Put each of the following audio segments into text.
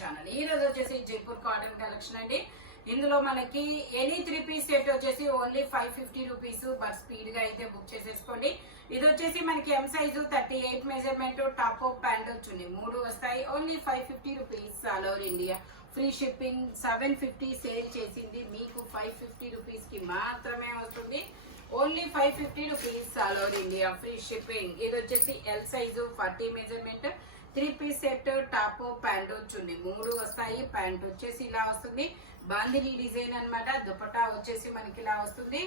Channel. ఈ రోజు వచ్చేసి జైపూర్ కాటన్ కలెక్షన్ అండి. ఇందులో మనకి ఎనీ 3 పీస్ సెట్ వచ్చేసి ఓన్లీ 550 రూపీస్. బట్ స్పీడ్ గా అయితే బుక్ చేసేసుకోండి. ఇది వచ్చేసి మనకి M size 38 measurement, top pant వచ్చింది, 3 వస్తాయి. Only 550 rupees all over India. Free shipping. 750 sale చేసింది, మీకు 550 రూపీస్ కి మాత్రమే వస్తుంది. Only 550 rupees all over India, free shipping. ఇది వచ్చేసి L size 40 measurement, 3 piece set, top pant వచ్చింది, 3 వస్తాయి. ప్యాంట్ వచ్చేసి ఇలా వస్తుంది, బాందిని డిజైన్ అన్నమాట. దుపట్టా వచ్చేసి మనకి ఇలా వస్తుంది.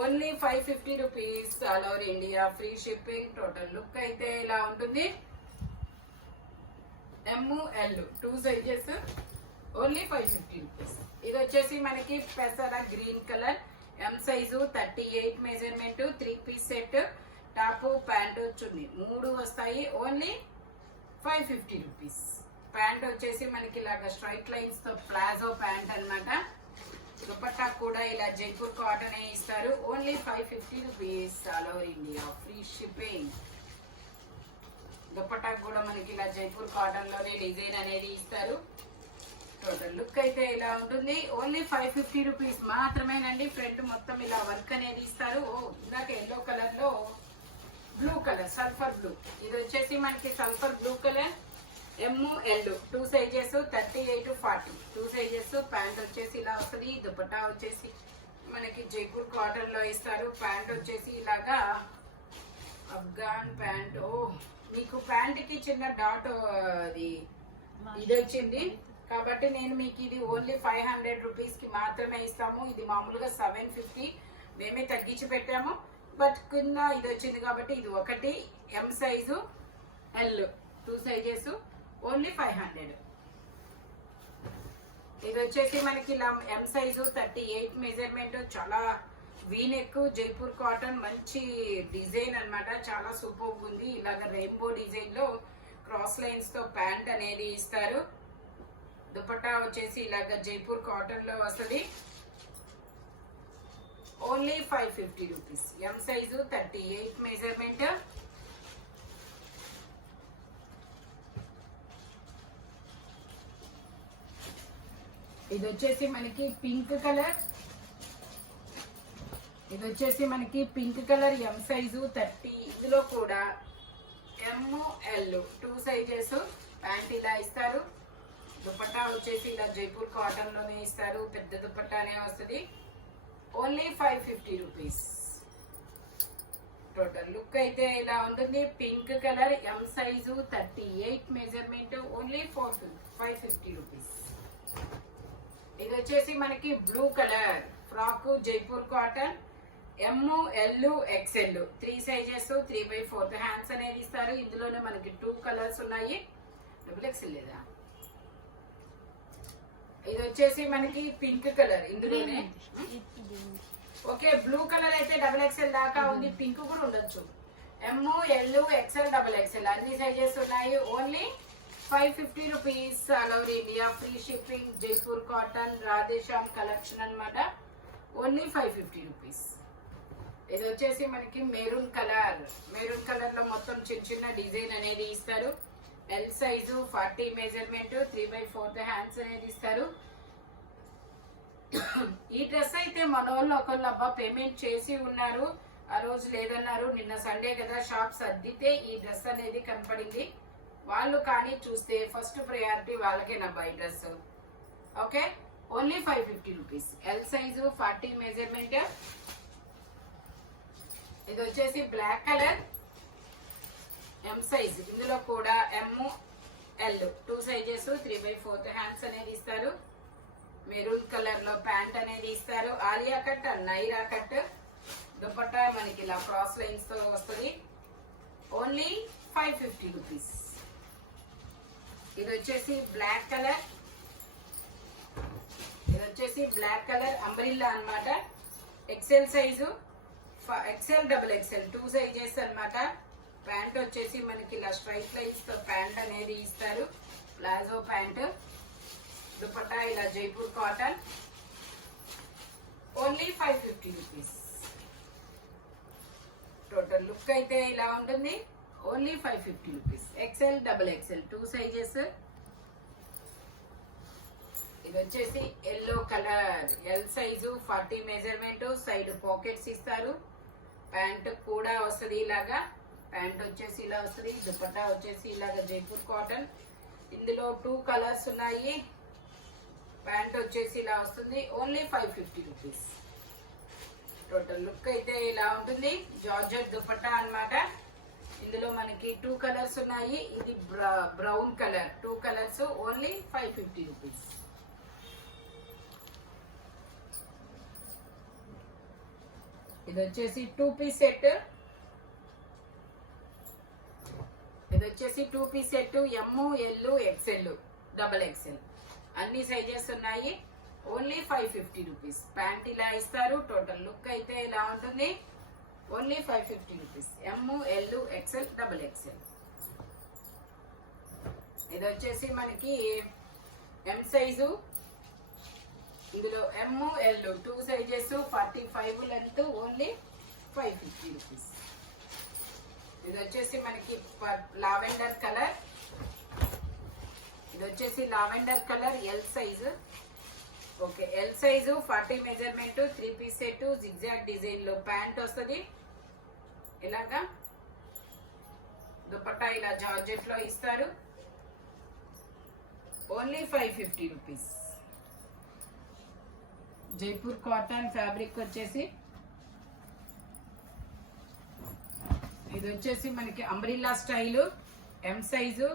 Only 550 rupees all over India, free shipping. Total look అయితే ఇలా ఉంటుంది. ML 2 sizes, only 550 rupees. ఇది వచ్చేసి మనకి పెసర green colour, M size 38 measurement, 3 piece set, top pant వచ్చింది, 3 వస్తాయి. Only 550 rupees. ప్యాంట్ వచ్చేసి మనకి ఇలాగ స్ట్రైట్ లైన్స్ తో ప్లాజో ప్యాంట్ అన్నమాట. దుపట్టా కూడా ఇలా జైపూర్ కాటన్ ఇస్తారు. Only 550 rupees all over India, free shipping. Dupatta కూడా మనకి ఇలా జైపూర్ కాటన్ లోనే డిజైన్ అనేది ఇస్తారు. టోటల్ లుక్ అయితే ఇలా ఉంటుంది. ఓన్లీ 550 రూపీస్ మాత్రమేనండి. ఫ్రంట్ మొత్తం ఇలా వర్క్ అనేది ఇస్తారు. ఇందాక ఎల్లో కలర్ లో బ్లూ కలర్, సల్ఫర్ బ్లూ. ఇది వచ్చేసి మనకి sulphur blue colour. ML 2 sizes, 38 40, 2 sizes. Pant వచ్చేసి ఇలా వస్తుంది. దుపట్టా వచ్చేసి మనకి జైపూర్ కాటన్ లో ఇస్తారు. ప్యాంట్ వచ్చేసి ఇలాగా అఫ్ఘాన్ ప్యాంట్. మీకు ప్యాంట్ కి చిన్న డాట్ ఇది వచ్చింది కాబట్టి నేను మీకు ఇది ఓన్లీ 500 రూపీస్ కి మాత్రమే ఇస్తాము. ఇది మామూలుగా 750, మేమే తగ్గించి పెట్టాము. బట్ కింద ఇది వచ్చింది కాబట్టి ఇది ఒకటి. M size, L 2 sizes, only 500. ఇది వచ్చేసి మనకి ఇలా ఎం సైజు 38 మెజర్మెంట్, చాలా వీనెక్ జైపూర్ కాటన్, మంచి డిజైన్ అన్నమాట. చాలా సూపర్ ఉంది. ఇలాగ రెయిన్బో డిజైన్ లో క్రాస్ లైన్స్ తో ప్యాంట్ అనేది ఇస్తారు. దుపట్టా వచ్చేసి ఇలాగ జైపూర్ కాటన్ లో వస్తుంది. Only 550 rupees. M size 38 measurement. ఇది వచ్చేసి మనకి పింక్ కలర్. ఇది వచ్చేసి మనకి పింక్ కలర్, ఎం సైజు 30. ఇందులో కూడా ML 2 సైజెస్. ప్యాంట్ ఇలా ఇస్తారు. దుపట్టా వచ్చేసి ఇలా జైపూర్ కాటన్ లోనే ఇస్తారు. పెద్ద దుపట్టానే వస్తుంది. Only 550 rupees. టోటల్ లుక్ అయితే ఇలా ఉంటుంది. Pink colour, M size 38 measurement, only 550 rupees. ఇది వచ్చేసి మనకి blue colour frock Jaipur cotton, ML XL 3 sizes, 3/4 hands అనేది ఇస్తారు. ఇందులోనే మనకి 2 కలర్స్ ఉన్నాయి. XL లేదా? ఇది వచ్చేసి మనకి పింక్ కలర్. ఇందులోనే ఓకే, బ్లూ కలర్ అయితే XXL దాకా ఉంది. పింక్ కూడా ఉండొచ్చు. ML XL XXL అన్ని సైజెస్ ఉన్నాయి. Only 550 rupees all over India, free shipping. Jaipur cotton Radheshyam collection అన్నమాట. Only 550 rupees. ఇది వచ్చేసి మనకి మెరూన్ కలర్. మెరూన్ కలర్ లో మొత్తం చిన్న చిన్న డిజైన్ అనేది ఇస్తారు. ఎల్ సైజు 40 మెజర్మెంట్, 3/4 హ్యాండ్స్ అనేది ఇస్తారు. ఈ డ్రెస్ అయితే మన వాళ్ళు ఒకళ్ళు అబ్బా పేమెంట్ చేసి ఉన్నారు, ఆ రోజు లేదన్నారు. నిన్న సండే కదా, షాప్ సర్దితే ఈ డ్రెస్ అనేది కనపడింది. వాళ్ళు కానీ చూస్తే ఫస్ట్ ప్రయారిటీ వాళ్ళకేనబ్బా ఈ dress. Okay, only 550 rupees. L size 40 measurement. ఇది వచ్చేసి బ్లాక్ కలర్, ఎం సైజ్. ఇందులో కూడా ML 2 సైజెస్, 3/4 హ్యాండ్స్ అనేది ఇస్తారు. మెరూన్ కలర్ లో ప్యాంట్ అనేది ఇస్తారు. Alia cut, Naira cut. దుపట్టా మనకి ఇలా క్రాస్ లైన్స్ తో వస్తుంది. Only 550 rupees. ఇది వచ్చేసి బ్లాక్ కలర్. ఇది వచ్చేసి బ్లాక్ కలర్ అంబ్రిల్లా అన్నమాట. XL size, XL XXL 2 sizes అన్నమాట. ప్యాంట్ వచ్చేసి మనకి ఇలా స్ట్రైట్ లైన్స్ తో ప్యాంట్ అనేది ఇస్తారు. Palazzo pant. దుపట్టా ఇలా Jaipur cotton. Only 550 rupees. Total look అయితే ఇలా ఉంటుంది. Only 550 rupees. XL double XL 2 sizes. ఇది వచ్చేసి yellow colour L size 40 measurement. Side pockets ఇస్తారు. ప్యాంట్ కూడా వస్తుంది ఇలాగా. ప్యాంట్ వచ్చేసి ఇలా వస్తుంది. దుపట్టా వచ్చేసి ఇలాగా జైపూర్ కాటన్. ఇందులో 2 కలర్స్ ఉన్నాయి. ప్యాంట్ వచ్చేసి ఇలా వస్తుంది. Only 550 rupees. టోటల్ లుక్ అయితే ఇలా ఉంటుంది. జార్జెట్ దుపట్టా అన్నమాట. ఇందులో మనకి 2 కలర్స్ ఉన్నాయి. ఇది brown colour. 2 colours. Only 550 rupees. ఇది వచ్చేసి 2 పీస్ సెట్. ఇది వచ్చేసి 2 piece set. M, L, XL, double XL అన్ని సైజెస్ ఉన్నాయి. Only 550 rupees. ప్యాంట్ ఇలా ఇస్తారు. టోటల్ లుక్ అయితే ఇలా ఉంటుంది. Only 550 rupees. M, L, XL, double XL. ఇది వచ్చేసి మనకి ఎం సైజు. ఇందులో M, L 2 sizes 45 length. Only 550 rupees. ఇది వచ్చేసి మనకి లావెండర్ కలర్. ఇది వచ్చేసి lavender colour L size. Okay, L size 40 measurement. 3 piece set. Zigzag design లో ప్యాంట్ వస్తుంది. ఇలాగా దుపట్టా ఇలా జార్జెట్ లో ఇస్తారు. Only 550 rupees. Jaipur cotton fabric వచ్చేసి ఇది వచ్చేసి మనకి umbrella style. M size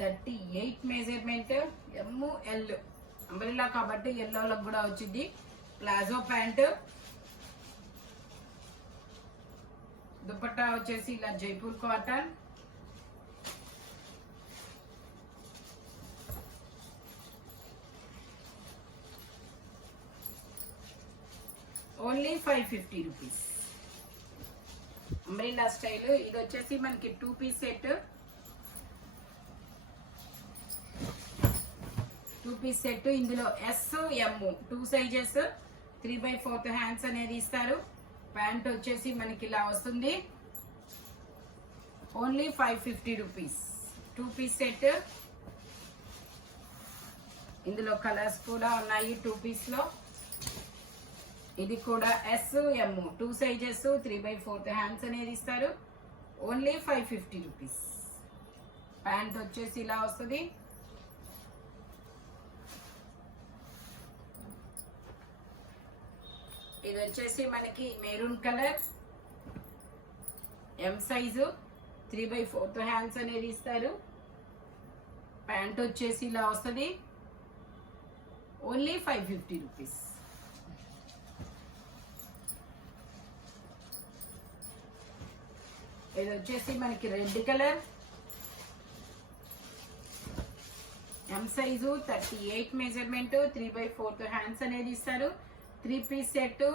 38 measurement. M, L umbrella కాబట్టి ఎల్లోలకు కూడా వచ్చింది. Palazzo pant. దుపట్టా వచ్చేసి ఇలా Jaipur cotton. Only 550 rupees. Umbrella style. ఇది వచ్చేసి మనకి 2 పీస్ సెట్. 2 piece set. ఇందులో ఎస్, ఎమ్ 2 సైజెస్. 3/4 హ్యాండ్స్ అనేది ఇస్తారు. ప్యాంట్ వచ్చేసి మనకి ఇలా వస్తుంది. Only 550 rupees. 2 piece set. ఇందులో కలర్స్ కూడా ఉన్నాయి 2 పీస్ లో. ఇది కూడా ఎస్, ఎమ్ 2 సైజెస్. 3/4 హ్యాండ్స్ అనేది ఇస్తారు. Only 550 rupees. ప్యాంట్ వచ్చేసి ఇలా వస్తుంది. ఇది వచ్చేసి మనకి maroon colour M size. 3/4 hands అనేది ఇస్తారు. ప్యాంట్ వచ్చేసి ఇలా వస్తుంది. Only 550 rupees. ఇది వచ్చేసి మనకి red colour M size 38 measurement. 3/4 hands అనేది ఇస్తారు. 3 పీస్ సెట్.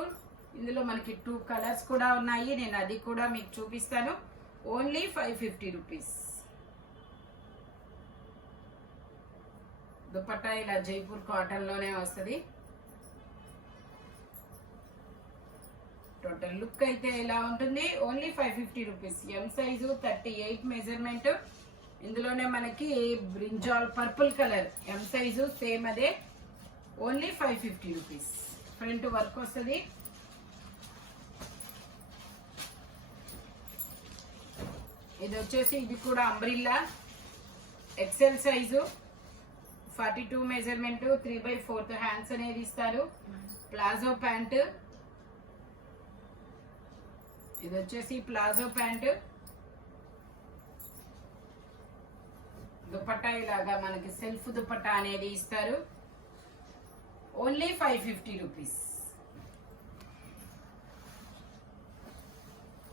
ఇందులో మనకి 2 కలర్స్ కూడా ఉన్నాయి. నేను అది కూడా మీకు చూపిస్తాను. Only 550 rupees. దుపట్టా ఇలా జైపూర్ కాటన్ లోనే వస్తుంది. టోటల్ లుక్ అయితే ఇలా ఉంటుంది. Only 550 rupees. M size 38 measurement. ఇందులోనే మనకి brinjal purple colour M size same అదే. Only 550 rupees. ఫ్రంట్ వర్క్ వస్తుంది. ఇది వచ్చేసి ఇది కూడా umbrella XL size 42 measurement. 3/4 hands అనేది ఇస్తారు. Palazzo pant. ఇది వచ్చేసి ప్లాజో ప్యాంట్. దుపట్టా ఇలాగా మనకి సెల్ఫ్ దుపట్టా అనేది ఇస్తారు. Only 550 rupees.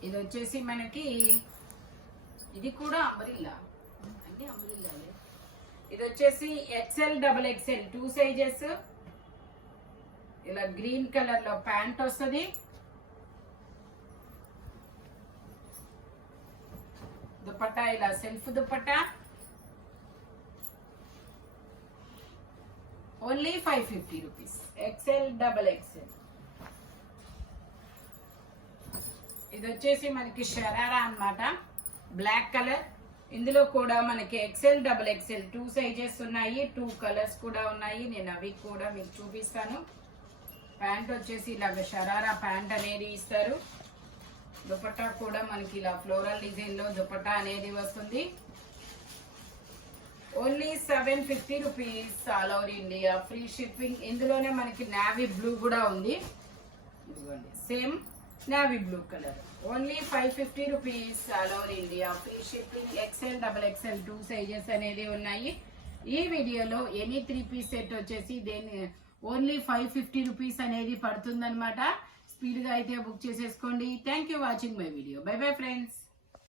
ఇది వచ్చేసి మనకి ఇది కూడా అంబ్రిల్లా అంటే అంబ్రిల్లాలే. ఇది వచ్చేసి ఎక్సెల్ డబుల్ ఎక్సెల్ 2 సైజెస్. ఇలా గ్రీన్ కలర్ లో ప్యాంట్ వస్తుంది. దుపట్టా ఇలా self dupatta. Only 550 rupees. XL double XL. ఇది వచ్చేసి మనకి షరారా అన్నమాట. Black colour. ఇందులో కూడా మనకి ఎక్సెల్ డబుల్ ఎక్సెల్ 2 సైజెస్ ఉన్నాయి, 2 కలర్స్ కూడా ఉన్నాయి. నేను అవి కూడా మీకు చూపిస్తాను. ప్యాంట్ వచ్చేసి ఇలాగ షరారా ప్యాంట్ అనేది ఇస్తారు. దుపట్టా కూడా మనకి ఇలా ఫ్లోరల్ డిజైన్ లో దుపట్టా అనేది వస్తుంది. Only 750 rupees all over India, free shipping. ఇందులోనే మనకి నావీ బ్లూ కూడా ఉంది, ఇదిగోండి same navy blue colour. Only 550 rupees all over India, free shipping. XL double XL 2 sizes అనేది ఉన్నాయి. ఈ వీడియోలో ఎనీ 3 పీస్ సెట్ వచ్చేసి ఓన్లీ 550 రూపీస్ అనేది పడుతుందన్నమాట. స్పీడ్గా అయితే బుక్ చేసేసుకోండి. Thank you watching my video. Bye bye friends.